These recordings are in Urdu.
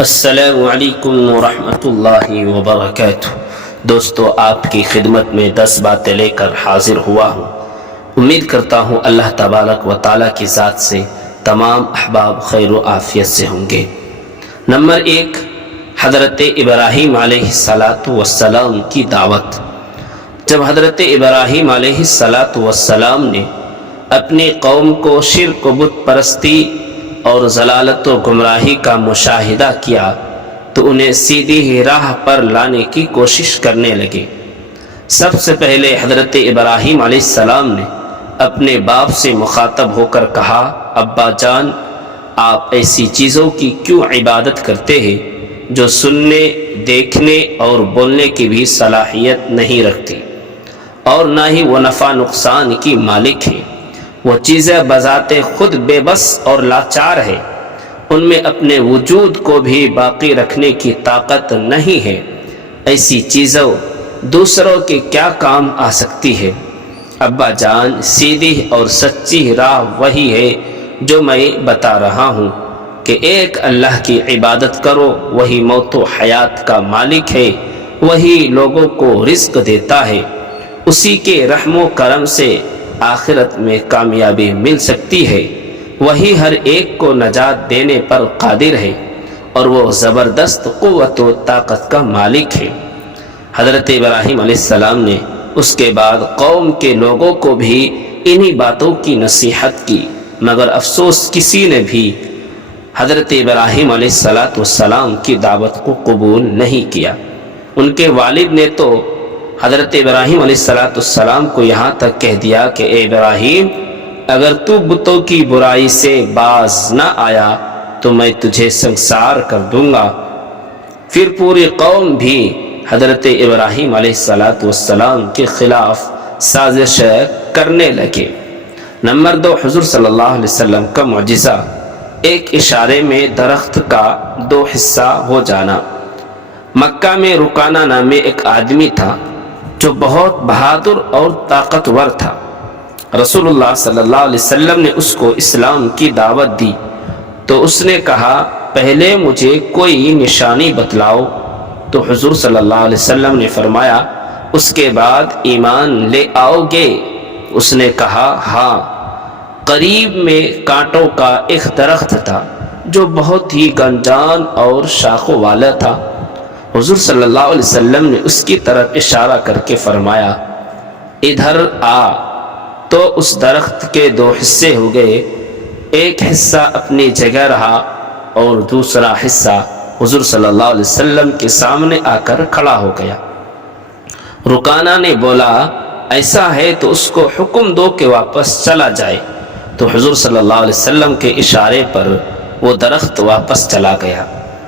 السلام علیکم ورحمۃ اللہ وبرکاتہ۔ دوستو، آپ کی خدمت میں 10 باتیں لے کر حاضر ہوا ہوں۔ امید کرتا ہوں اللہ تبارک و تعالیٰ کی ذات سے تمام احباب خیر و عافیت سے ہوں گے۔ نمبر 1، حضرت ابراہیم علیہ السلام کی دعوت۔ جب حضرت ابراہیم علیہ السلام نے اپنی قوم کو شرک و بت پرستی اور ضلالت و گمراہی کا مشاہدہ کیا تو انہیں سیدھی راہ پر لانے کی کوشش کرنے لگے۔ سب سے پہلے حضرت ابراہیم علیہ السلام نے اپنے باپ سے مخاطب ہو کر کہا، ابا جان، آپ ایسی چیزوں کی کیوں عبادت کرتے ہیں جو سننے، دیکھنے اور بولنے کی بھی صلاحیت نہیں رکھتی، اور نہ ہی وہ نفع نقصان کی مالک ہے؟ وہ چیزیں بذات خود بے بس اور لاچار ہے، ان میں اپنے وجود کو بھی باقی رکھنے کی طاقت نہیں ہے۔ ایسی چیزوں دوسروں کے کیا کام آ سکتی ہے؟ ابا جان، سیدھی اور سچی راہ وہی ہے جو میں بتا رہا ہوں کہ ایک اللہ کی عبادت کرو، وہی موت و حیات کا مالک ہے، وہی لوگوں کو رزق دیتا ہے، اسی کے رحم و کرم سے آخرت میں کامیابی مل سکتی ہے، وہی ہر ایک کو نجات دینے پر قادر ہے، اور وہ زبردست قوت و طاقت کا مالک ہے۔ حضرت ابراہیم علیہ السلام نے اس کے بعد قوم کے لوگوں کو بھی انہی باتوں کی نصیحت کی، مگر افسوس کسی نے بھی حضرت ابراہیم علیہ السلام کی دعوت کو قبول نہیں کیا۔ ان کے والد نے تو حضرت ابراہیم علیہ السلام کو یہاں تک کہہ دیا کہ اے ابراہیم، اگر تو بتوں کی برائی سے باز نہ آیا تو میں تجھے سنسار کر دوں گا۔ پھر پوری قوم بھی حضرت ابراہیم علیہ السلام کے خلاف سازش کرنے لگے۔ نمبر 2، حضور صلی اللہ علیہ وسلم کا معجزہ، ایک اشارے میں درخت کا 2 حصہ ہو جانا۔ مکہ میں رکانہ نامی ایک آدمی تھا جو بہت بہادر اور طاقتور تھا۔ رسول اللہ صلی اللہ علیہ وسلم نے اس کو اسلام کی دعوت دی تو اس نے کہا، پہلے مجھے کوئی نشانی بتلاؤ۔ تو حضور صلی اللہ علیہ وسلم نے فرمایا، اس کے بعد ایمان لے آؤ گے؟ اس نے کہا، ہاں۔ قریب میں کانٹوں کا ایک درخت تھا جو بہت ہی گنجان اور شاخوں والا تھا۔ حضور صلی اللہ علیہ وسلم نے اس کی طرف اشارہ کر کے فرمایا، ادھر آ۔ تو اس درخت کے 2 حصے ہو گئے، ایک حصہ اپنی جگہ رہا اور دوسرا حصہ حضور صلی اللہ علیہ وسلم کے سامنے آ کر کھڑا ہو گیا۔ رکانہ نے بولا، ایسا ہے تو اس کو حکم دو کہ واپس چلا جائے۔ تو حضور صلی اللہ علیہ وسلم کے اشارے پر وہ درخت واپس چلا گیا۔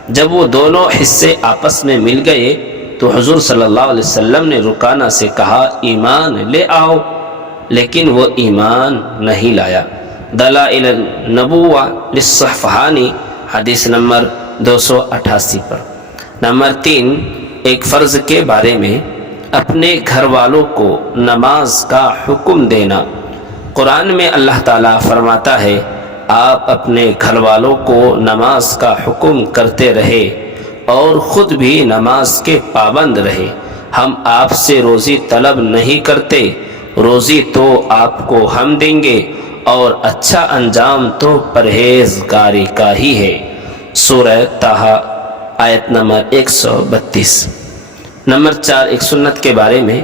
جب وہ دونوں حصے آپس میں مل گئے تو حضور صلی اللہ علیہ وسلم نے رکانہ سے کہا، ایمان لے آؤ، لیکن وہ ایمان نہیں لایا۔ دلائل النبوہ للصفحانی، حدیث نمبر 288 پر۔ نمبر 3، ایک فرض کے بارے میں اپنے گھر والوں کو نماز کا حکم دینا۔ قرآن میں اللہ تعالیٰ فرماتا ہے، آپ اپنے گھر والوں کو نماز کا حکم کرتے رہے اور خود بھی نماز کے پابند رہے۔ ہم آپ سے روزی طلب نہیں کرتے، روزی تو آپ کو ہم دیں گے، اور اچھا انجام تو پرہیزگاری کا ہی ہے۔ سورہ طٰہٰ، آیت نمبر 132۔ نمبر 4، ایک سنت کے بارے میں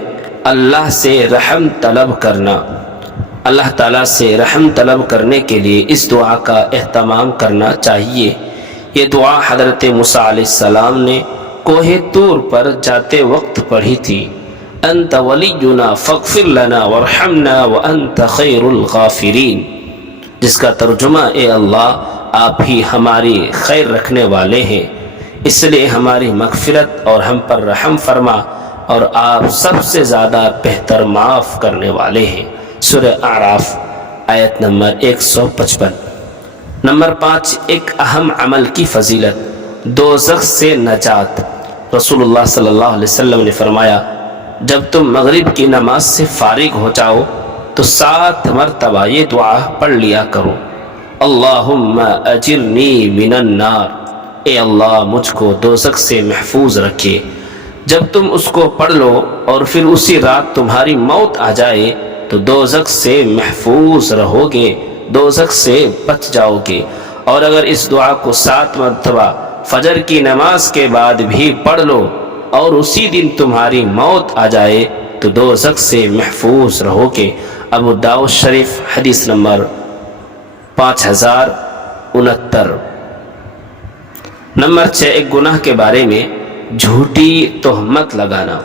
اللہ سے رحم طلب کرنا۔ اللہ تعالیٰ سے رحم طلب کرنے کے لیے اس دعا کا اہتمام کرنا چاہیے۔ یہ دعا حضرت موسیٰ علیہ السلام نے کوہ طور پر جاتے وقت پڑھی تھی، انت ولینا فاغفر لنا وارحمنا وانت خیر الغافرین، جس کا ترجمہ، اے اللہ، آپ ہی ہماری خیر رکھنے والے ہیں، اس لیے ہماری مغفرت اور ہم پر رحم فرما، اور آپ سب سے زیادہ بہتر معاف کرنے والے ہیں۔ سورہ اعراف، آیت نمبر 155۔ نمبر 5، ایک اہم عمل کی فضیلت، دوزخ سے نجات۔ رسول اللہ صلی اللہ علیہ وسلم نے فرمایا، جب تم مغرب کی نماز سے فارغ ہو جاؤ تو 7 مرتبہ یہ دعا پڑھ لیا کرو، اللہم اجرنی من النار، اے اللہ مجھ کو دوزخ سے محفوظ رکھے۔ جب تم اس کو پڑھ لو اور پھر اسی رات تمہاری موت آ جائے تو دوزخ سے محفوظ رہو گے، دوزخ سے بچ جاؤ گے۔ اور اگر اس دعا کو 7 مرتبہ فجر کی نماز کے بعد بھی پڑھ لو اور اسی دن تمہاری موت آ جائے تو دوزخ سے محفوظ رہو گے۔ ابو داؤد شریف حدیث نمبر 5069۔ نمبر 6، ایک گناہ کے بارے میں جھوٹی تہمت لگانا۔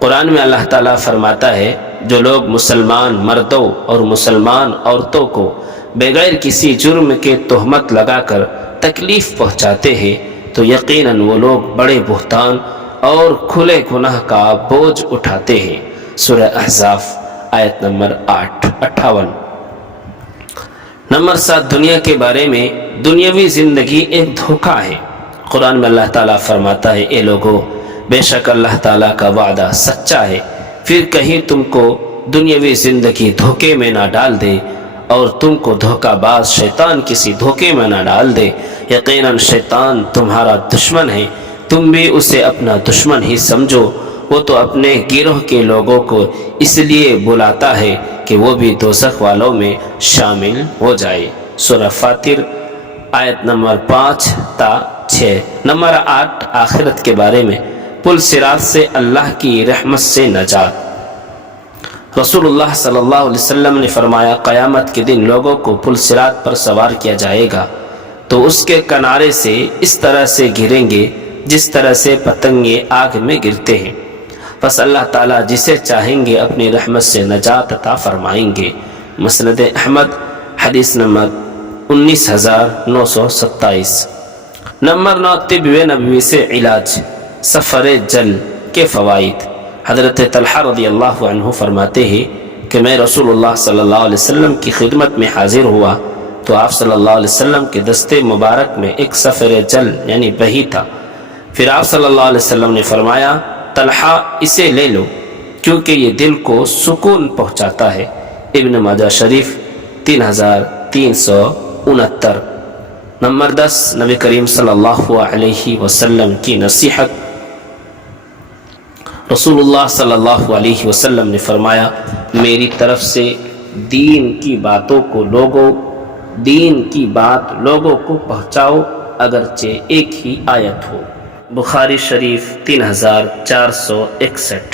قرآن میں اللہ تعالیٰ فرماتا ہے جو لوگ مسلمان مردوں اور مسلمان عورتوں کو بغیر کسی جرم کے تہمت لگا کر تکلیف پہنچاتے ہیں تو یقیناً وہ لوگ بڑے بہتان اور کھلے گناہ کا بوجھ اٹھاتے ہیں۔ سورہ احزاب آیت نمبر 58۔ نمبر 7، دنیا کے بارے میں دنیاوی زندگی ایک دھوکہ ہے۔ قرآن میں اللہ تعالیٰ فرماتا ہے اے لوگو بے شک اللہ تعالیٰ کا وعدہ سچا ہے، پھر کہیں تم کو دنیاوی زندگی دھوکے میں نہ ڈال دے اور تم کو دھوکہ باز شیطان کسی دھوکے میں نہ ڈال دے۔ یقیناً شیطان تمہارا دشمن ہے، تم بھی اسے اپنا دشمن ہی سمجھو۔ وہ تو اپنے گروہ کے لوگوں کو اس لیے بلاتا ہے کہ وہ بھی دوزخ والوں میں شامل ہو جائے۔ سورہ فاطر آیت نمبر 5 تا 6۔ نمبر 8، آخرت کے بارے میں پل صراط سے اللہ کی رحمت سے نجات۔ رسول اللہ صلی اللہ علیہ وسلم نے فرمایا قیامت کے دن لوگوں کو پل صراط پر سوار کیا جائے گا تو اس کے کنارے سے اس طرح سے گریں گے جس طرح سے پتنگے آگ میں گرتے ہیں، بس اللہ تعالیٰ جسے چاہیں گے اپنی رحمت سے نجات عطا فرمائیں گے۔ مسند احمد حدیث نمبر 19927۔ نمبر 9، طب نبوی سے علاج، سفر جل کے فوائد۔ حضرت طلحہ رضی اللہ عنہ فرماتے ہیں کہ میں رسول اللہ صلی اللہ علیہ وسلم کی خدمت میں حاضر ہوا تو آپ صلی اللہ علیہ وسلم کے دستے مبارک میں ایک سفر جل یعنی بہی تھا۔ پھر آپ صلی اللہ علیہ وسلم نے فرمایا طلحہ اسے لے لو کیونکہ یہ دل کو سکون پہنچاتا ہے۔ ابن ماجہ شریف 3369۔ نمبر 10، نبی کریم صلی اللہ علیہ وسلم کی نصیحت۔ رسول اللہ صلی اللہ علیہ وسلم نے فرمایا میری طرف سے دین کی بات لوگوں کو پہنچاؤ اگرچہ ایک ہی آیت ہو۔ بخاری شریف 3461۔